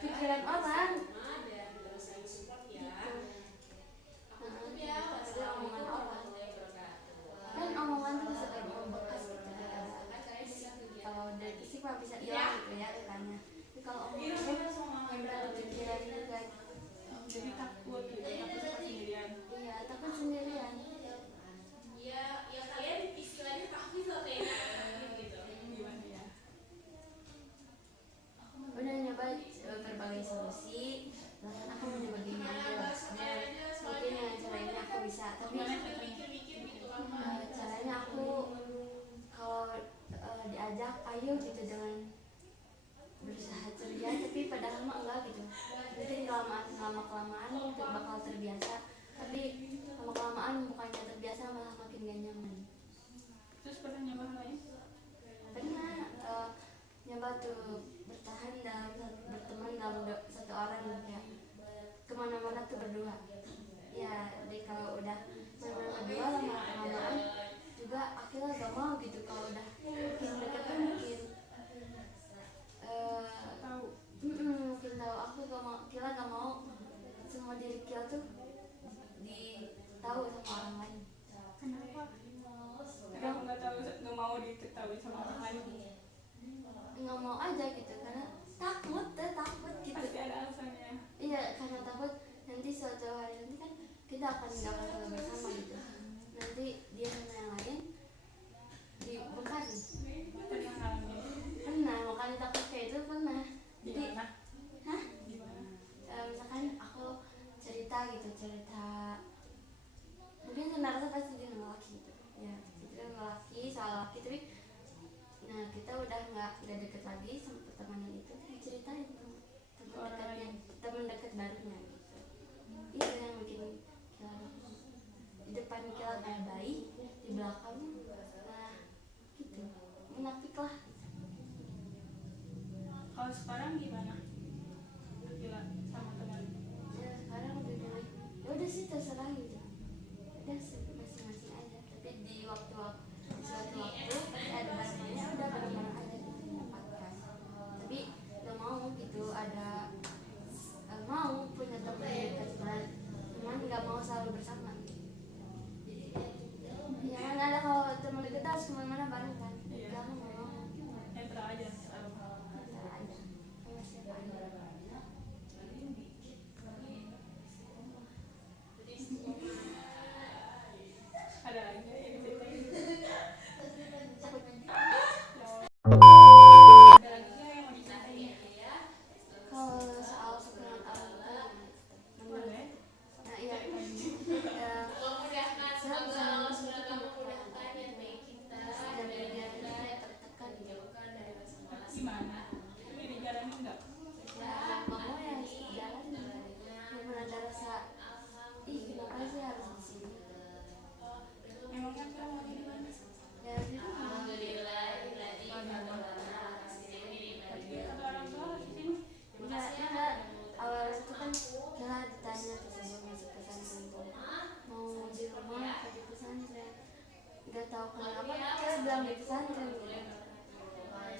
pikiran orang gitu. Ada omongan orang kan, omongan tuh bisa membekas gitu ya. Kalau dari fisik mah bisa hilang gitu ya lukannya, tapi kalau omongan yang dari pikiran juga Jadi takut gitu, takut suka sendirian. iya, takut sendirian. Gimana ya? Udah nyoba berbagai solusi, bahkan aku mau nyoba gini aja, mungkin dengan cara ini aku bisa, tapi caranya aku kalau diajak ayo gitu dengan berusaha ceria, tapi padahal mah enggak gitu. Mungkin lama kelamaan bakal terbiasa, tapi lama kelamaan bukannya terbiasa malah makin gak nyaman. Terus pernah nyoba hal lain? Pernah nyoba tuh bertahan dalam berteman dalam satu orang ya, kemana-mana tuh berdua ya. Jadi kalau udah main berdua lama kelamaan juga akhirnya gak mau gitu. Kalau udah makin dekat tuh mungkin Tahu. mungkin tahu aku gak mau, Kila gak mau semua diri Kila tuh ditahu sama orang lain. Kenapa? Kenapa nggak mau diketahui sama orang lain? Nggak mau aja gitu, karena takut gitu. Pasti ada alasannya. Iya, karena takut nanti suatu hari nanti kan kita akan nggak bakal bersama gitu. Nanti dia sama yang lain dibekali. Pernah ngalamin? Pernah, makanya takut kayak itu pernah. Jadi, Gimana? hah? Gimana? Misalkan aku cerita mungkin sebenarnya pasti dia laki gitu ya, itu laki soal laki, tapi nah kita udah nggak deket lagi sama pertemanan itu, diceritain tuh teman dekat barunya gitu. Itu yang bikin Kila di depan Kila kayak baik, di belakang nah gitu munafik lah. Kalau sekarang gimana? Gila sama teman. Ya sekarang udah mulai ya udah sih terserah gitu, udah masing-masing aja, tapi di suatu waktu pasti ada barangnya, udah barang-barang aja gitu didapatkan. Tapi gak mau gitu ada mau punya teman dekat, cuman gak mau selalu bersama. Ya kan ada kalau teman dekat harus kemana-mana bareng kan. Iya. Gak mau Netral aja selalu. ntar aja sama siapa aja. Ada lagi nggak yang diceritain? Ada lagi nggak yang mau diceritain? Kalau soal perkenalan orang tua Boleh. nah iya saya bisa langsung ke pendekatan dan dia tertekan gitu. Gimana? Ini dijalanin nggak? Ya mau mau ya jalan, walaupun ada rasa ih kenapa sih harus di sini. Emang kan kamu mau di mana? Ya itu Tapi kata orang tua harus di sini. enggak awal itu kan kita ditanya tuh sebelum masuk pesantren tuh mau di rumah atau di pesantren, nggak tahu kenapa kita bilang di pesantren gitu.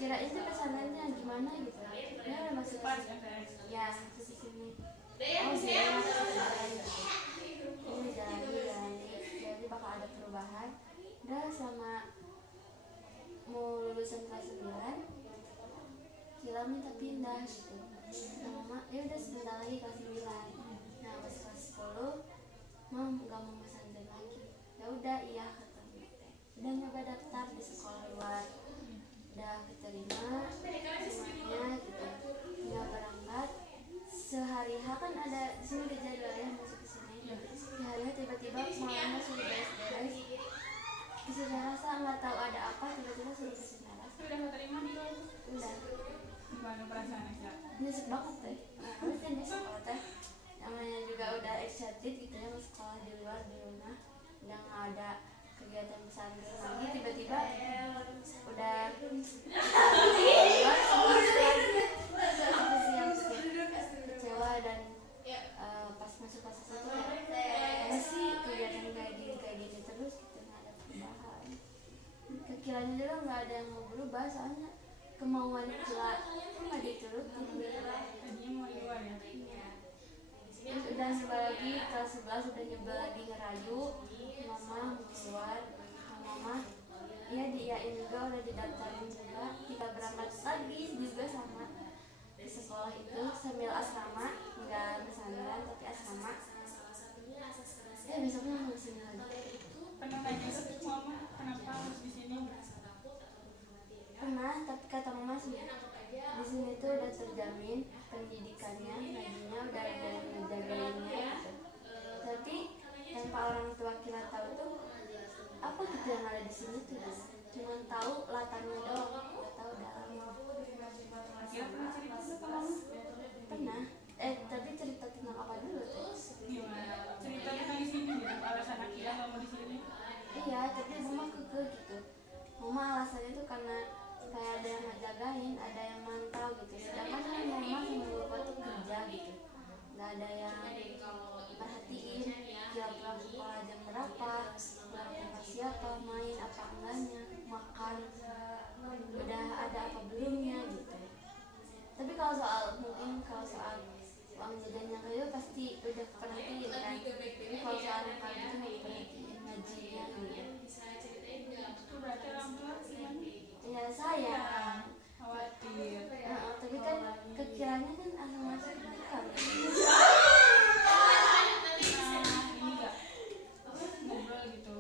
Kira itu pesantrennya gimana gitu, ya udah masuk Pas MTS. ya masuk di sini. Oh iya masuk di jalan gitu, ini jalani jadi bakal ada perubahan. Udah selama mau lulusan kelas 9 Kila minta pindah gitu. Nah mama ya udah sebentar lagi kelas 9. Nah pas kelas 10 mam nggak mau pesantren lagi. Ya udah iya kata mama. Udah nyoba daftar di sekolah luar, udah keterima semuanya gitu. Nggak berangkat sehari H kan ada di sini di jadwalnya masuk ke sini. Sehari tiba-tiba malamnya sudah beres-beres. Sudah rasa nggak tahu ada apa, tiba-tiba sudah sudah rasa. Udah mau terima gitu? Udah. Gimana perasaannya? Nyesek banget teh. Harus kan nyesek kalau teh. Namanya juga udah excited gitu ya, mau sekolah di luar di rumah. Udah nggak ada kegiatan pesantren lagi, tiba-tiba udah kecewa dan pas masuk kelas 1 apa sih kegiatan kayak gini terus gitu, nggak ada perubahan. Kekirannya juga nggak ada yang mau berubah, soalnya kemauan Kila nggak diturutin. Tadinya mau di luar ya. Terus udah nyoba lagi kelas 11 udah nyoba lagi ngerayu mama mau keluar mama iya diiyain juga udah didaftarin juga kita berangkat lagi juga sama di sekolah itu sambil asrama nggak pesantren tapi asrama ya besoknya mau kesini lagi. Pernah nanya ke mama kenapa harus di sini? Pernah tapi kata mama sih di sini tuh udah terjamin pendidikannya ngajinya udah ada yang ngejagainnya gitu. Tapi tanpa orang tua kita tahu tuh apa gitu yang ada di sini tuh cuma tahu latarnya doang nggak tahu dalamnya. Kira pernah cerita ke mama? Pernah tapi cerita tentang apa dulu tuh? Gimana? Cerita tentang di sini gitu, alasan Akila nggak mau di sini. Iya tapi mama kekeh gitu. Mama alasannya tuh karena kayak ada yang ngejagain ada yang mantau gitu sedangkan kan mama sama bapak tuh kerja gitu nggak ada yang perhatiin kira pulang sekolah jam berapa pulang sama siapa main apa enggaknya makan udah ada apa belumnya gitu. Tapi kalau soal uang jajannya kayak pasti udah perhatiin kan tapi kalau soal yang kayak gitu nggak perhatiin ngajinya gitu. Itu berarti orang tua gimana? Ya saya Khawatir. tapi kan kekiranya kan anak masuk kan Ini nggak ngobrol gitu.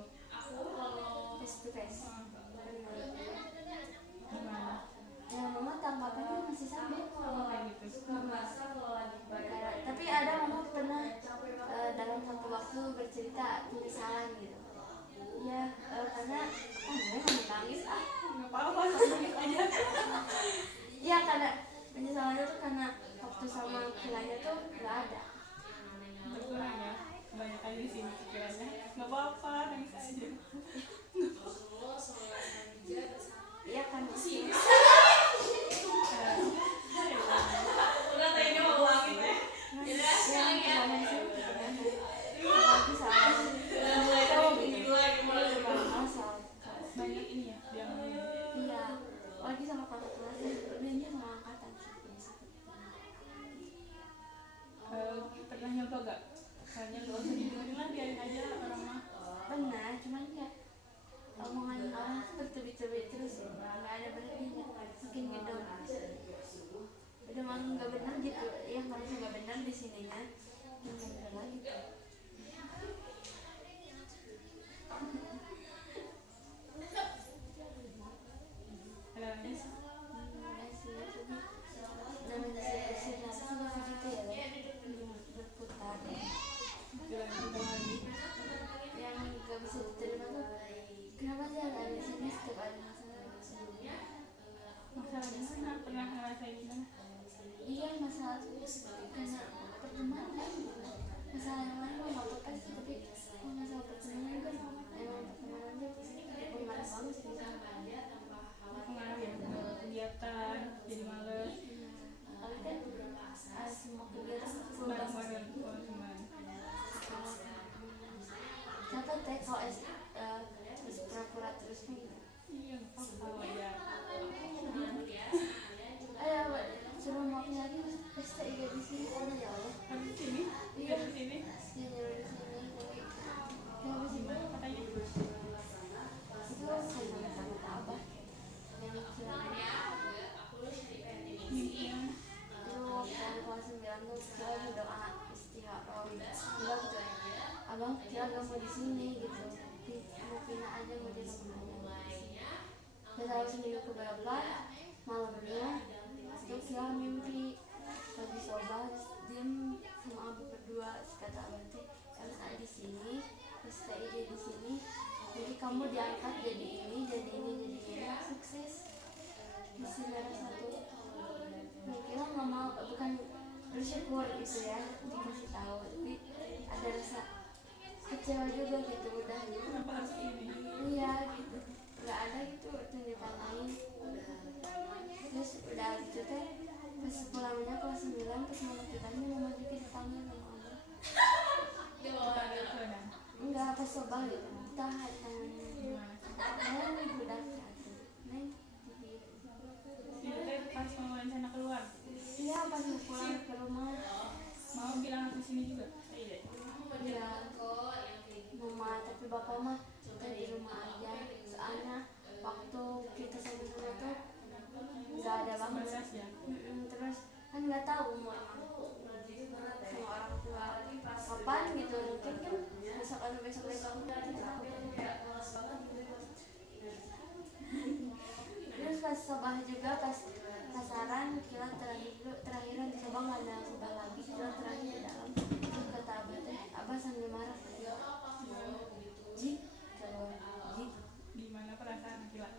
face to face. Gimana? Ya mama tanggapannya masih sama Kayak gitu. tapi ada mama pernah dalam satu waktu bercerita penyesalan gitu ya karena gue nggak nangis Nggak apa-apa, nangis aja. ya karena penyesalannya tuh karena waktu sama kilanya tuh nggak ada. Berkurang ya. Banyak kali di sini pikirannya. Nggak apa-apa, nangis aja. Iya kan Udah tanya mau ulangin ya. Banyak ini ya, yang iya lagi sama kakak kelas dia sama angkatan sih. pernah nyoba gak? Kayaknya lu usah didengerin lah, biarin aja orang mah. Pernah cuman ya omongan orang tuh bertubi-tubi terus ya nggak ada berhentinya makin gedor udah malah nggak benar gitu yang harusnya nggak benar di sininya yang nggak benar lagi tuh. Ada lagi sih. Berputar Bilang kita lagi. yang nggak bisa diterima tuh kenapa sih ada di sini setiap ada masalah Masalah gimana? Pernah ngerasain gimana? iya masalah tuh karena pertemanan masalah yang lain mah nggak apa-apa sih tapi kalau masalah pertemanan kan emang pertemanan aja berpengaruh banget sih Pengaruh ya ke kegiatan, jadi males. tapi kan semua kegiatan Bareng-bareng teman-teman. catat teh kalau terus pura-pura terus nih Iya, apa ya? ayo suruh maafin lagi pesta iya di sini ada ya Allah Harus di sini? Iya. Di sini? dia nyuruh di sini tapi kenapa sih Gimana katanya? itu karena kata abah yang kiranya Mimpian. itu waktu kelas 9 tuh kira doa istiharoh bilang tuh abang kira gak mau di sini gitu mau pindah aja mau di rumah aja dan tahu seminggu keberapa malamnya itu kira mimpi lagi sobat diem sama abu berdua kata abang teh karena di sini stay di sini jadi kamu diangkat jadi ini sukses di sini ada satu kira nggak mau bukan bersyukur gitu ya dikasih tahu tapi ada rasa kecewa juga gitu udah Kenapa harus ini? iya gitu nggak ada gitu tuntutan lain terus udah gitu teh pas pulangnya kelas 9 pas mama kitanya mama juga dipanggil sama abah Dipanggil ke mana? enggak pas sobah gitu ditahan tangannya Gimana? neng budak neng Itu teh pas mau rencana keluar. iya pas mau pulang ke rumah besok terus pas sobah juga pas pasaran kilat terakhiran dicoba nggak ada sobah lagi kilat terakhir di dalam terus kata abah teh abah sambil marah jik kalau jik Gimana perasaan Akila?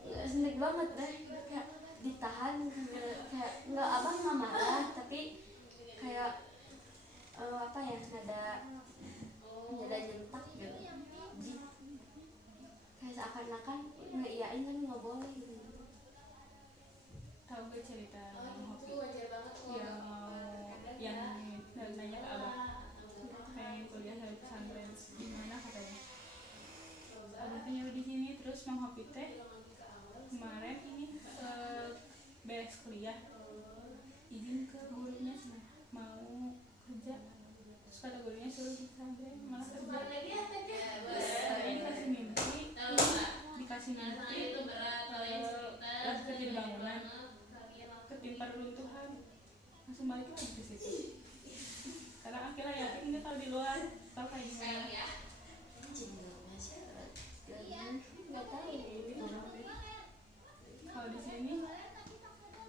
nggak seneng banget deh kayak ditahan kayak nggak abah nggak marah tapi kayak apa ya nada nyentak gitu jik kayak seakan-akan ngeiyain kan nggak boleh gitu. Tahu gak cerita Hoki yang mau yang nanya ke abah pengen kuliah dari pesantren gimana katanya? Abah tuh nyuruh di sini terus Mang Hopi teh kemarin ini beres kuliah izin ke gurunya mau kerja terus kata gurunya suruh di pesantren malah kerja dikasih mimpi lagi kerja di bangunan ketimpa runtuhan langsung balik lagi ke situ karena akhirnya yakin dia kalau di luar tahu kayak gimana nggak tahu kalau di sini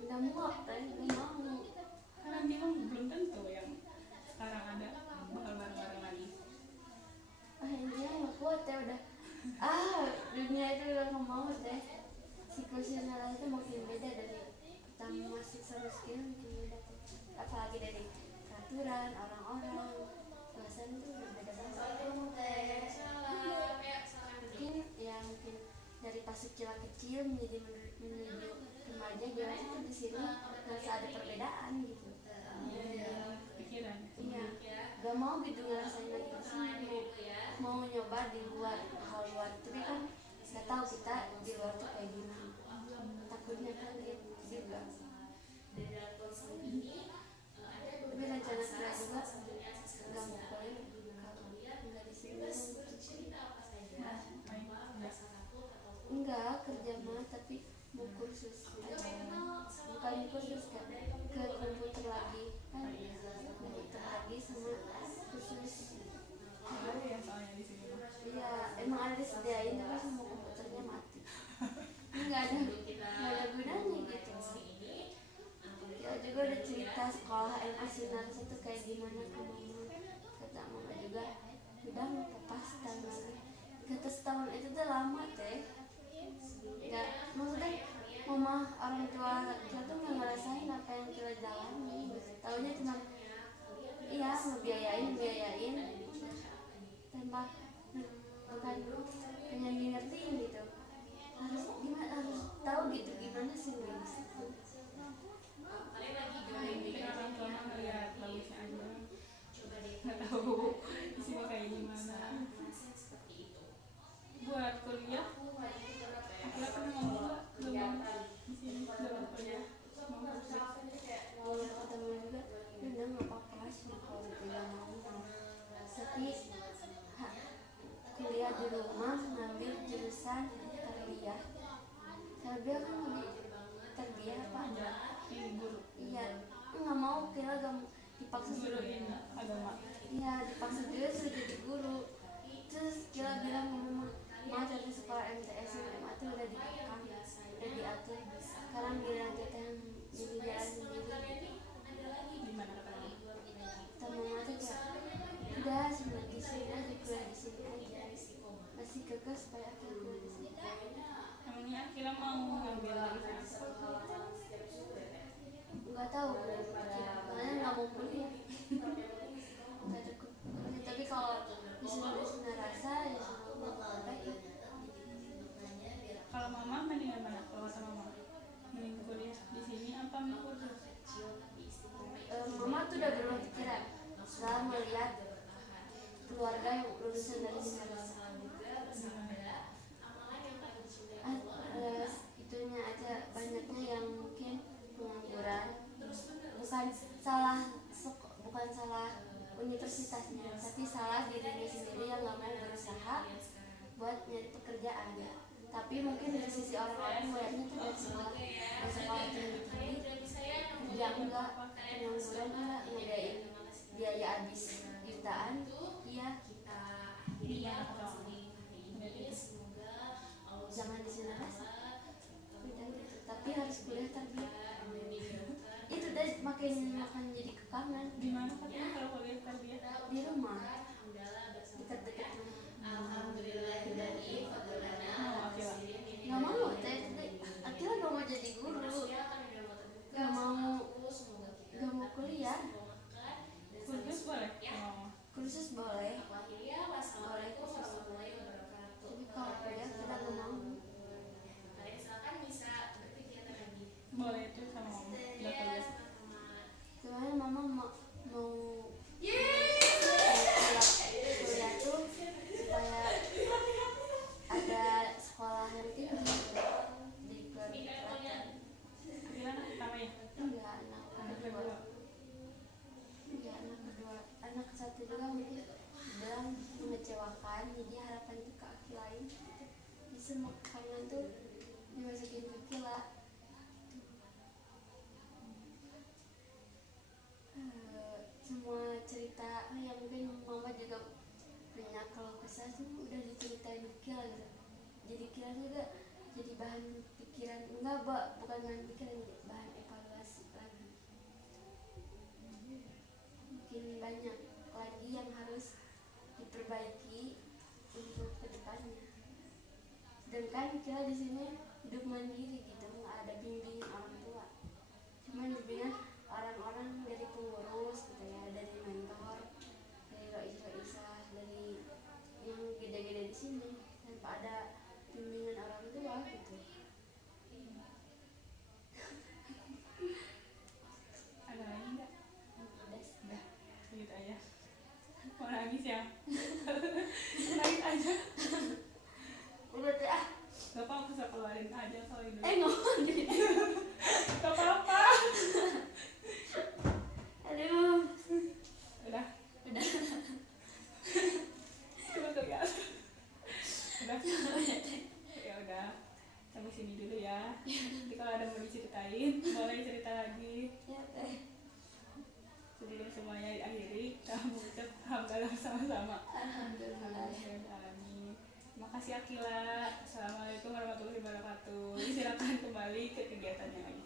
nggak muat teh nggak mau kan nanti emang belum tentu yang sekarang ada bakal bareng-bareng lagi akhirnya nggak kuat ya udah dunia itu udah nggak mau deh siklusnya Nala itu makin beda dari pertama masuk sama skill makin beda tuh apalagi dari peraturan orang-orang suasana tuh udah beda banget mungkin dari pas kecil menjadi menuju remaja jelas itu di sini ngerasa ada perbedaan gitu pikiran iya gak mau gitu ngerasain lagi di sini mau nyoba di luar hal luar tapi kan nggak tahu kita di luar tuh kayak gimana takutnya kan gitu juga tapi rencana kita juga nggak mau kuliah nggak di sini enggak kerja mah tapi mau kursus bukan kursus kan ke komputer lagi kan komputer lagi sama kursus baru ya soalnya di sini iya emang ada disediain tapi semua komputernya mati nggak ada gunanya gitu ya juga udah cerita sekolah LK Sinar itu kayak gimana ke mama kata mama juga udah mau pas tahun lagi kata setahun itu tuh lama teh nggak maksudnya mama orang tua kita tuh nggak ngerasain apa yang kita jalani taunya cuma iya ngebiayain tanpa bukan pengen ngertiin gitu harus gimana harus tahu gitu gimana sih guys orang tua mah ngeliat bagusnya aja nggak tahu di sini kayak gimana buat kuliah Akila pernah ngomong nggak di sini dalam kuliah mau kerja ketemu juga udah nggak apa-apa sih kalau tidak mau tapi kuliah di rumah ngambil jurusan tarbiyah kan lebih tarbiyah apa ini guru iya nggak mau kira gak dipaksa guru ini agama iya dipaksa juga sudah jadi guru terus kira bilang mama mau cari sekolah MTS sama MA tuh udah dikekang udah diatur sekarang giliran kita yang jadi jalan sendiri gimana katanya sama mama tuh kayak udah sebenarnya di sini aja kuliah di sini aja masih kekeh supaya aku kuliah di sini emangnya Akila mau ngambil jurusan apa nggak tahu karena nggak mau kuliah nggak cukup tapi kalau disuruh rasa ya semua baik kalau mama mendingan mana kalau kata mama mending kuliah di sini apa mau kursus mama tuh udah berubah pikiran setelah melihat keluarga yang lulusan dari sini itunya aja banyaknya yang mungkin pengangguran bukan salah universitasnya tapi salah dirinya sendiri yang nggak mau berusaha buat nyari pekerjaan tapi mungkin dari sisi orang-orang melihatnya tuh dari sekolah tinggi kerja enggak pengangguran enggak ngedain biaya habis jutaan iya jadi harapan itu ke aki lain gitu. Jadi semua kehamilan tuh dimasukin ke Kila. Semua cerita yang mungkin mama juga banyak kalau kesah tuh udah diceritain ke Kila gitu. Jadi Kila juga jadi bahan pikiran, enggak bukan bahan pikiran, bahan evaluasi lagi. Mungkin banyak lagi yang harus diperbaiki untuk kedepannya. Sedangkan Kila di sini hidup mandiri gitu, nggak ada bimbingan orang tua. Cuman bimbingan orang-orang dari pengurus gitu ya, dari mentor, dari roisah, dari yang gede-gede di sini, tanpa ada bimbingan orang tua gitu. Ada lagi nggak? Udah. Gitu aja. Mau nangis ya? Nangis aja. Udah deh ah. Gak apa-apa, bisa keluarin aja kalau itu. Ngomong gitu. Gak apa-apa. Aduh. Udah. Coba lihat. Udah. Ya udah. Sampai sini dulu ya. Nanti kalau ada mau diceritain, boleh cerita lagi. Ya teh. Sebelum semuanya diakhiri, kamu ucap alhamdulillah sama-sama. Alhamdulillah. Alhamdulillah. Terima kasih Akila. Assalamualaikum warahmatullahi wabarakatuh. Silakan kembali ke kegiatannya lagi.